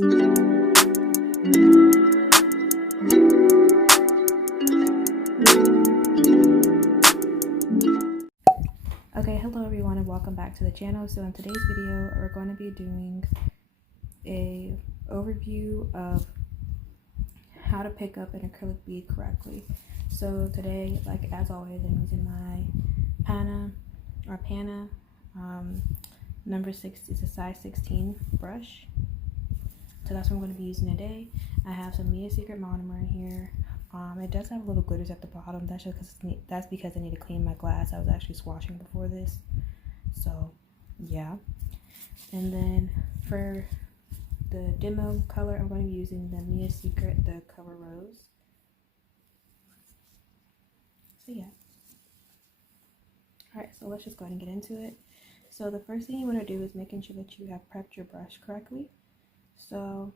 Okay, hello everyone and welcome back to the channel. So in today's video, we're going to be doing a overview of how to pick up an acrylic bead correctly. So today, like as always, I'm using my Pana number 6 is a size 16 brush. So that's what I'm going to be using today. I have some Secret Mononmer in here. It does have little glitters at the bottom. That's because I need to clean my glass. I was actually swatching before this. So yeah. And then for the demo color, I'm going to be using the Secret, the Cover Rose. So yeah. Alright, so let's just go ahead and get into it. So the first thing you want to do is making sure that you have prepped your brush correctly. So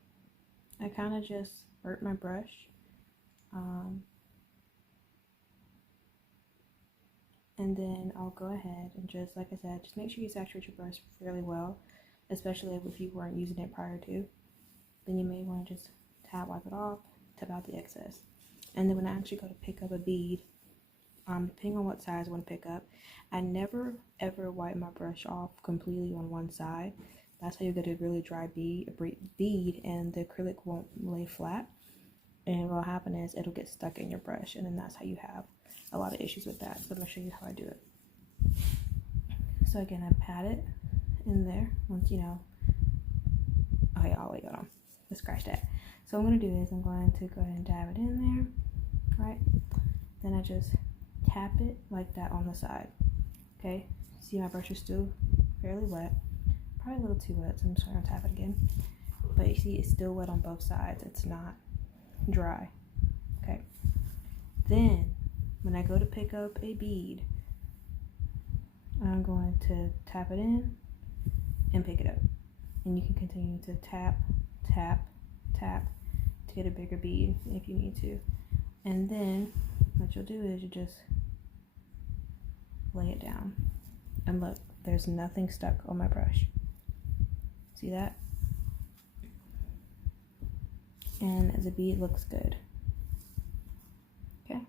I kind of just burnt my brush. And then I'll go ahead and just, like I said, just make sure you saturate your brush fairly well, especially if you weren't using it prior to. Then you may want to just wipe it off, tap out the excess. And then when I actually go to pick up a bead, depending on what size I want to pick up, I never ever wipe my brush off completely on one side. That's how you get a really dry bead, and the acrylic won't lay flat. And what'll happen is it'll get stuck in your brush, and then that's how you have a lot of issues with that. So I'm gonna show you how I do it. So again, I pat it in there once you know. Okay, I'll wait on. Let's scratch that. So what I'm gonna do is I'm going to go ahead and dab it in there, right? Then I just tap it like that on the side. Okay, see my brush is still fairly wet, probably a little too wet, so I'm just gonna tap it again. But you see, it's still wet on both sides. It's not dry. Okay, then when I go to pick up a bead, I'm going to tap it in and pick it up, and you can continue to tap to get a bigger bead if you need to. And then what you'll do is you just lay it down, and look, there's nothing stuck on my brush. See that? And the bead looks good. Okay,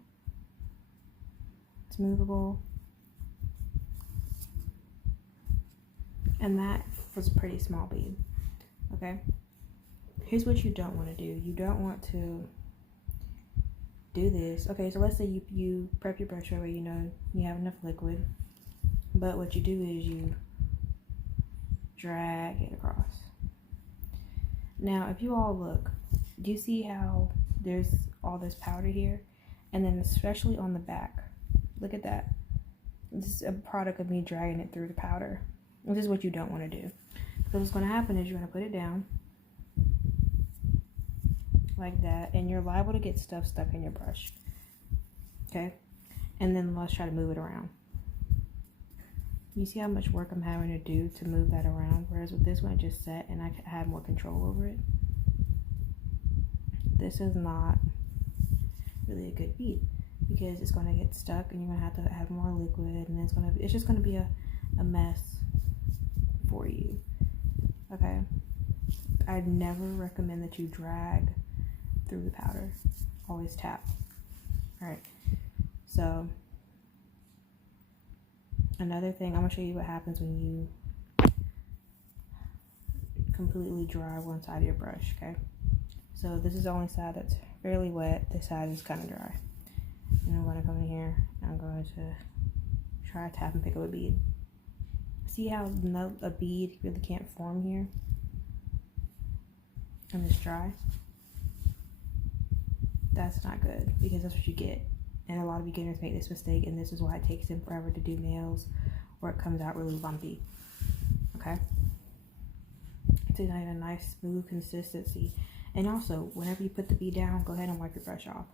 it's movable, and that was a pretty small bead. Okay, here's what you don't want to do. You don't want to do this. Okay, so let's say you prep your brush where you know you have enough liquid, but what you do is you drag it across. Now if you all look, do you see how there's all this powder here? And then especially on the back, look at that. This is a product of me dragging it through the powder. This is what you don't want to do, because what's going to happen is you're going to put it down like that, and you're liable to get stuff stuck in your brush. Okay, and then let's try to move it around. You see how much work I'm having to do to move that around, whereas with this one it just set and I had more control over it. This is not really a good bead because it's going to get stuck, and you're going to have more liquid, and it's just going to be a mess for you. Okay, I'd never recommend that you drag through the powder. Always tap. All right, so another thing, I'm gonna show you what happens when you completely dry one side of your brush. Okay, so this is the only side that's fairly wet. This side is kind of dry, and I'm going to come in here and I'm going to try to tap and pick up a bead. See how a bead really can't form here and it's dry? That's not good, because that's what you get. And a lot of beginners make this mistake, and this is why it takes them forever to do nails, or it comes out really lumpy. Okay, to get a nice smooth consistency. And also, whenever you put the bead down, go ahead and wipe your brush off.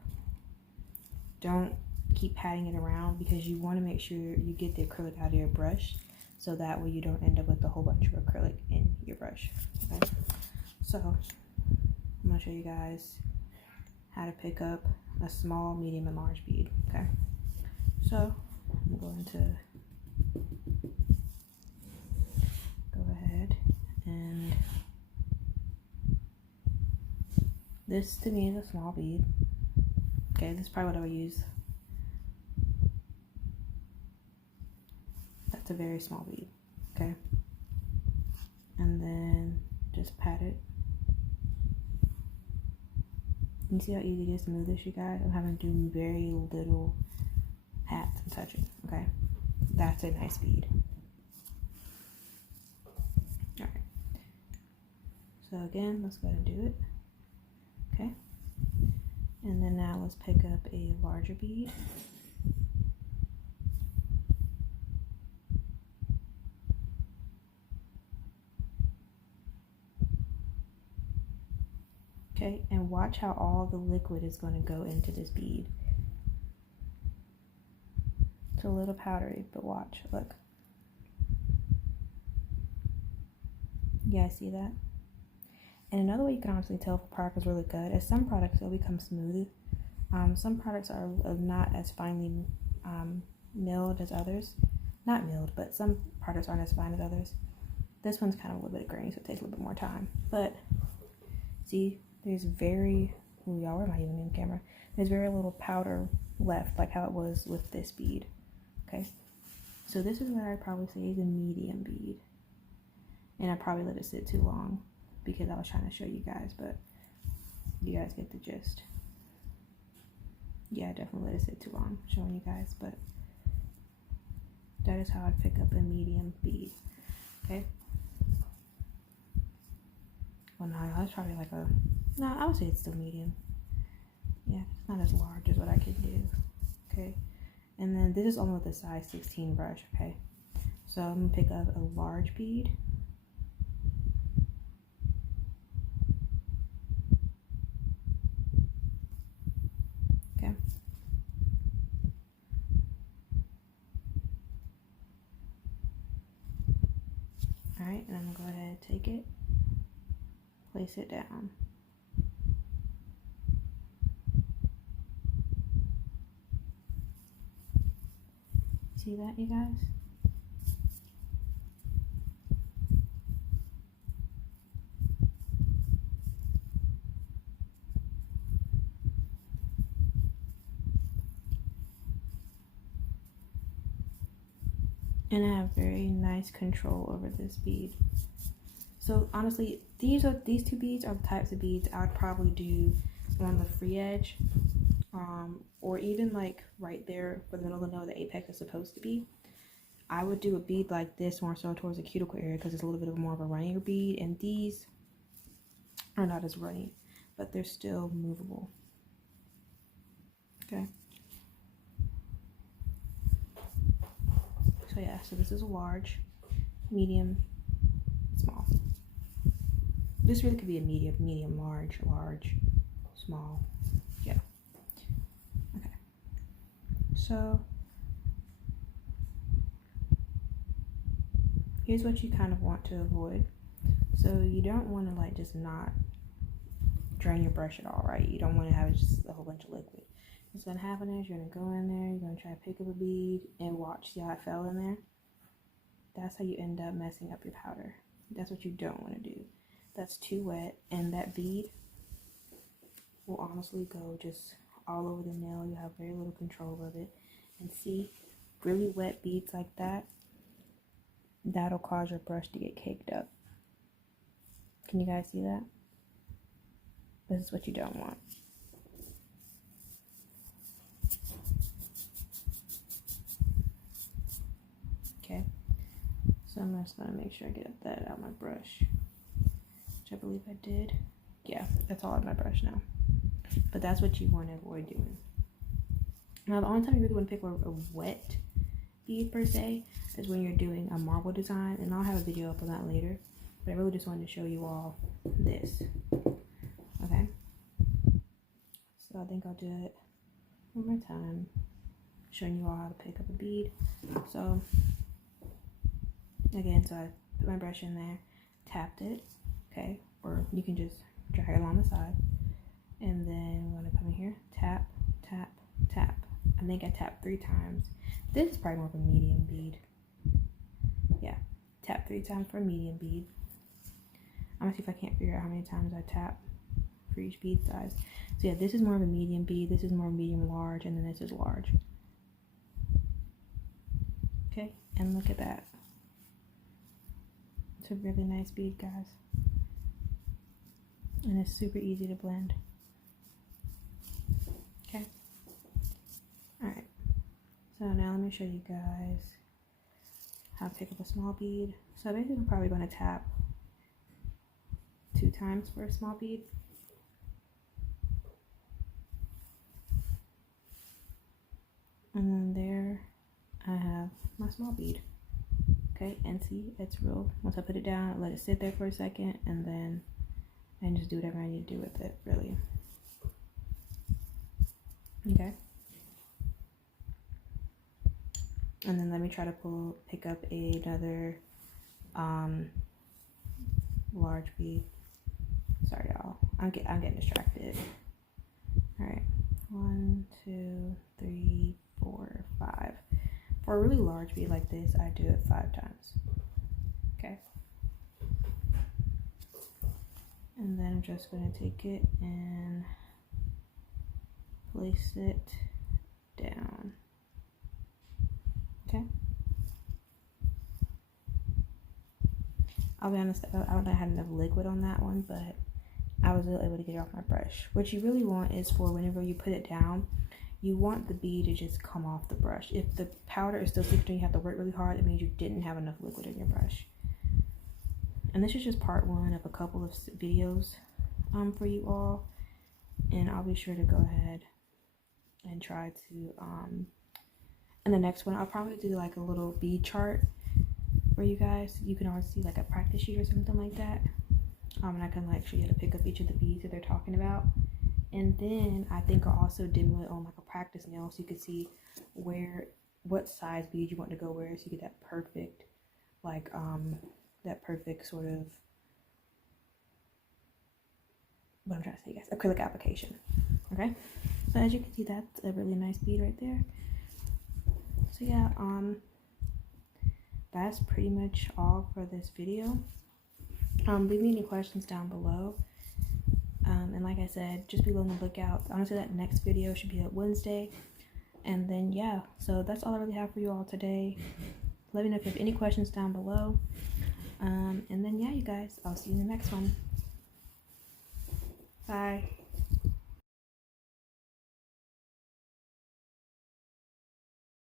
Don't keep patting it around, because you want to make sure you get the acrylic out of your brush, so that way you don't end up with a whole bunch of acrylic in your brush. Okay, so I'm going to show you guys how to pick up a small, medium, and large bead. Okay, so I'm going to go ahead and This to me is a small bead. Okay, this is probably what I would use. That's a very small bead. Okay. And then just pat it. You see how easy it is to move this, you guys? I'm having to do very little pats and touching. Okay. That's a nice bead. Alright. So again, let's go ahead and do it. Okay. And then now let's pick up a larger bead. Okay, and watch how all the liquid is going to go into this bead. It's a little powdery, but watch, look. You guys see that? And another way you can honestly tell if a product is really good is some products will become smooth. Some products are not as finely milled as others. Not milled, but some products aren't as fine as others. This one's kind of a little bit grainy, so it takes a little bit more time. But see, there's very, y'all, we're not even in camera. There's very little powder left, like how it was with this bead. Okay, so this is what I'd probably say is a medium bead. And I probably let it sit too long because I was trying to show you guys, but you guys get the gist. Yeah, I definitely let it sit too long showing you guys, but that is how I'd pick up a medium bead. Okay. Well, no, that's probably like a, no, I would say it's still medium. Yeah, it's not as large as what I can do. Okay. And then this is only with a size 16 brush. Okay. So I'm gonna pick up a large bead. Okay. All right, and I'm gonna go ahead and take it, place it down. See that, you guys? And I have very nice control over this bead. So honestly, these two beads are the types of beads I would probably do on the free edge, or even like right there for the middle of the nail, the apex is supposed to be. I would do a bead like this more so towards the cuticle area because it's a little bit more of a runnier bead, and these are not as runny, but they're still movable. Okay. So yeah, so this is a large, medium, small. This really could be a medium, medium, large, large, small. Yeah. Okay. So here's what you kind of want to avoid. So you don't want to like just not drain your brush at all, right? You don't want to have just a whole bunch of liquid. What's gonna happen is you're gonna go in there, you're gonna try to pick up a bead and watch, see how it fell in there. That's how you end up messing up your powder. That's what you don't want to do. That's too wet, and that bead will honestly go just all over the nail. You have very little control of it. And see, really wet beads like that, that'll cause your brush to get caked up. Can you guys see that? This is what you don't want. Okay, so I'm just gonna make sure I get that out of my brush, which I believe I did. Yeah, that's all out of my brush now. But that's what you want to avoid doing. Now, the only time you really want to pick a wet bead per se is when you're doing a marble design, and I'll have a video up on that later. But I really just wanted to show you all this. Okay. So I think I'll do it one more time, showing you all how to pick up a bead. So again, so I put my brush in there, tapped it, okay, or you can just drag it along the side, and then I'm gonna come in here, tap, tap, tap. I think I tapped 3 times. This is probably more of a medium bead. Yeah, tap 3 times for a medium bead. I'm gonna see if I can't figure out how many times I tap for each bead size. So yeah, this is more of a medium bead, this is more medium large, and then this is large. Okay, and look at that. It's a really nice bead, guys. And it's super easy to blend. Okay. Alright. So now let me show you guys how to pick up a small bead. So basically I'm probably going to tap 2 times for a small bead. And then there I have my small bead. Okay, and see, it's real. Once I put it down, I let it sit there for a second, and then I just do whatever I need to do with it, really. Okay. And then let me try to pick up another large bead. Sorry, y'all. I'm getting distracted. All right, 1, 2, 3, 4, 5. For a really large bead like this, I do it 5 times. Okay. And then I'm just going to take it and place it down. Okay. I'll be honest, I don't know I had enough liquid on that one, but I was able to get it off my brush. What you really want is for whenever you put it down, you want the bead to just come off the brush. If the powder is still sticking, you have to work really hard. It means you didn't have enough liquid in your brush. And this is just part 1 of a couple of videos for you all. And I'll be sure to go ahead and try to, in the next one, I'll probably do like a little bead chart for you guys. You can always see like a practice sheet or something like that. And I can like show you how to pick up each of the beads that they're talking about. And then I think I'll also demo it on like a practice nail so you can see what size bead you want to go where, so you get that perfect, like that perfect sort of, what I'm trying to say, guys, acrylic application. Okay, so as you can see, that's a really nice bead right there. So yeah, that's pretty much all for this video. Leave me any questions down below. And like I said, just be on the lookout. Honestly, that next video should be at Wednesday. And then yeah, so that's all I really have for you all today. Let me know if you have any questions down below. And then yeah, you guys, I'll see you in the next one. Bye.